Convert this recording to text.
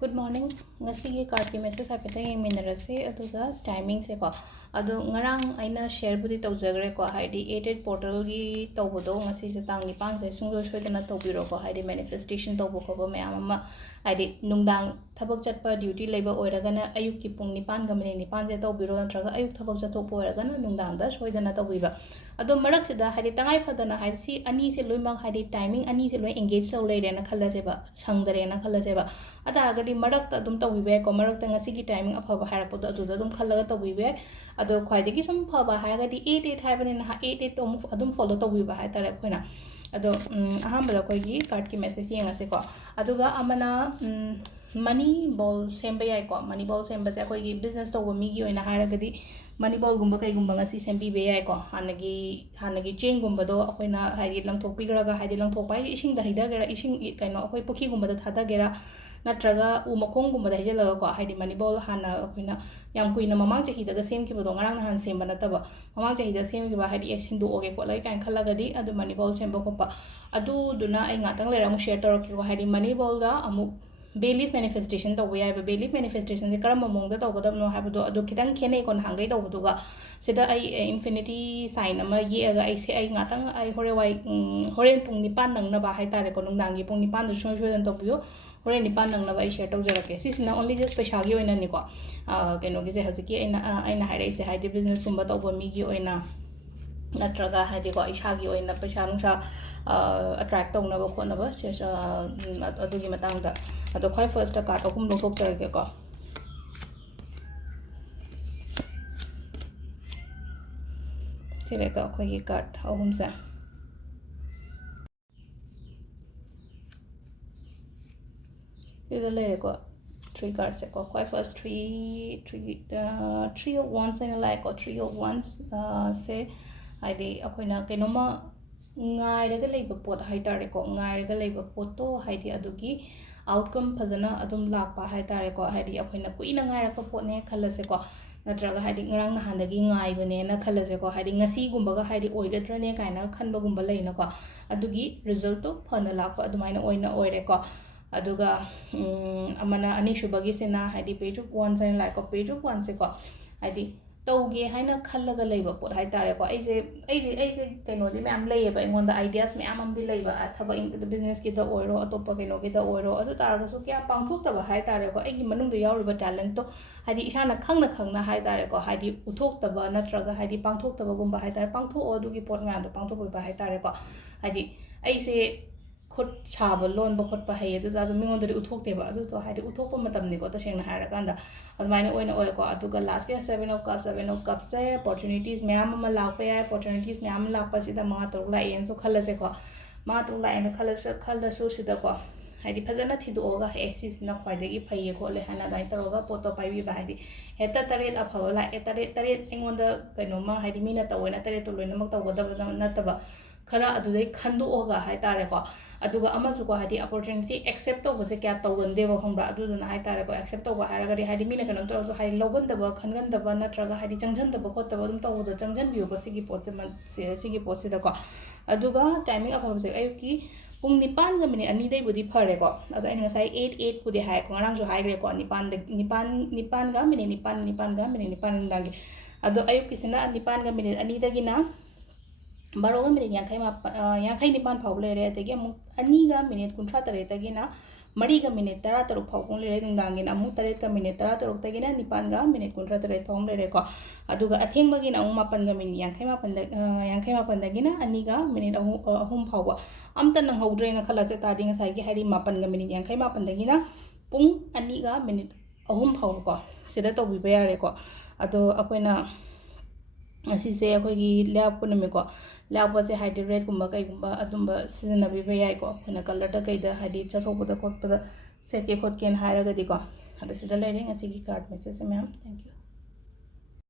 Good morning. Ngasi card ki message hapeta yeng minarase aduga timing se ko adu ngarang aina share budi tawjagre ko haidi 88 portal gi tawbodo ngasi se tang ni pan se sungdo shoidana tawbiro ko haidi manifestation tawbo ko ba mayam ama haidi nungdang thabak chatpa duty leba oiragana ayuk ki pung ni pan ga mene ni pan se tawbiro natraga ayuk thabak chatop oiragana nungdang da shoidana tawbiba ado marak sida haidi tangai phadana haidi si ani se loimak haidi timing ani se loi engage taw leire na khalla se ba sangdare na khalla se ba ada agadi marak ta dum tawbibe ko marak ta ngasi gi timing afaba harak podo adu da dum khalla tawbibe ado khwaidi gi sum phaba haigadi 88 haibani na 88 to mu adum follow tawbiba hai tare khoina ado ahambara koi gi card ki message yenga se ko aduga amana money ball semba yai ko money ball semba se koi gi business to mi gi oina hairagadi money ball gumba kai gumba ngasi sembi be yai ko hanagi chain gumba do akoina haidi langthok pigraga haidi langthok pai ising da hidagera ising kaino akoi pokhi gumba da thadagera natraga u makong gumba da hijalaga ko haidi money ball hana akoina yam kuina mamang chahi daga sem ki bodo ngarang han semba nataba mamang chahi da sem ki ba haidi action do oge ko lai kan khalagadi adu money ball semba ko pa adu duna ai ngatang lera mu share tor ki ko haidi money ball ga amu belief manifestation to we have a belief manifestation the karam mong da to no have do adu kitang khene kon hangai to do ga sida ai infinity sign ama ye ga ai se ai ngatang ai hore wai horen pung ni pan nang na ba hai tare ko nung dang gi pung ni pan du shoi shoi dan to biyo hore ni pan nang na ba ai share to jara ke sisina only just special gi oina ni ko keno gi se haziki aina hai rai se hai business sumba to bo mi gi oina natraga hadi ko ishagi oina paisa nungsa attract tawna ba khona ba se adugi matang da ado khoi first ka to kum lok targe ko sire ka khoi gi card ahum sa ida lere ko three cards ko khoi first three of wands and like ko three of wands se haidi akoina kenoma ngairaga leiba pot haitare ko ngairaga leiba potto haidi adugi outcome phajana adum lakpa haitare ko haidi akoina kuina ngairaka potne khalase ko natraga haidi ngarang nahandagi ngaibane na khalase ko haidi ngasi gumba ga haidi oigadrane kaina khanba gumba leina ko adugi result to phana lakpa adumaina oina oire ko aduga amana anisubagi sena haidi page of one sign like a page of one se ko haidi tauge haina khallaga leiba pot hai tare ko aise kaino di ma'am leiba ingonda ideas ma'am am di leiba athaba in the business ki da oiro atopa kaino ki da oiro adu taraga so kya pangthok taba hai tare ko ai gi manung da yauriba talent to hadi isana khangna hai tare ko hadi uthok taba natraga hadi pangthok taba gumba hai tare pangthok odu gi pot ma'am do pangthok ba hai tare ko hadi aise khut chaba lon ba khot pa hai adu da mingon da uthok teba adu to hadi uthok pa matam ni ko ta seng na hara kanda admaina oina oi ko aduga last ke 7 of cups se opportunities ma'am ma lak pa ya opportunities ma'am lak pa sida ma to la en so khala se ko ma to la en khala so sida ko hadi phajana thidu oga he sisina khwai dagi phai ko le hana dai taroga poto pai bi ba hadi heta taret aphawa la taret engonda kaino ma hadi mina tawena taret to loina mak tawda na taba khara adudai khandu oga hai tare ko aduga amasu ko hadi opportunity accept to bose kya tawgande ba khambra aduduna hai tare ko accept to ba haraga ri hadi mina kanam to so hai logon da ba khangan da ba natraga hadi changjan da ba ko ta ba dum taw da changjan biu ko sigi pot se man sigi pot se da ko aduga timing apha se ayuki pung nipan ga minute ani dai budi phare ko ado ai ngasai 88 budi hai ko ngarang jo hai gre ko nipan ga minute nipan ga minute nipan dangi ado ayuki sina nipan ga minute ani dagi na baroga minute yankai nipan phau lere tege amu ani ga minute kunthra tare tege na mari ga minute tara taruk phau pong lere dungdang na amu tare ka minute tara taruk tege na nipan ga minute kunthra tare phau lere ko aduga atheng magi na amu mapan ga minute yankai mapan dagi na ani ga minute ahum phau ba amta nang hodre na khala se ta ding sai gi hari mapan ga minute yankai mapan dagi na pung ani ga minute ahum phau ko sida to bi ba yare ko ado akoina asise akoigi lapuna ko lapwa se hydrate gumba kai gumba adumba season bi ba yai ko na color da kai da hadi chathok da kot da set ke khot ken haraga di ko hada sida lering asigi card message ma'am thank you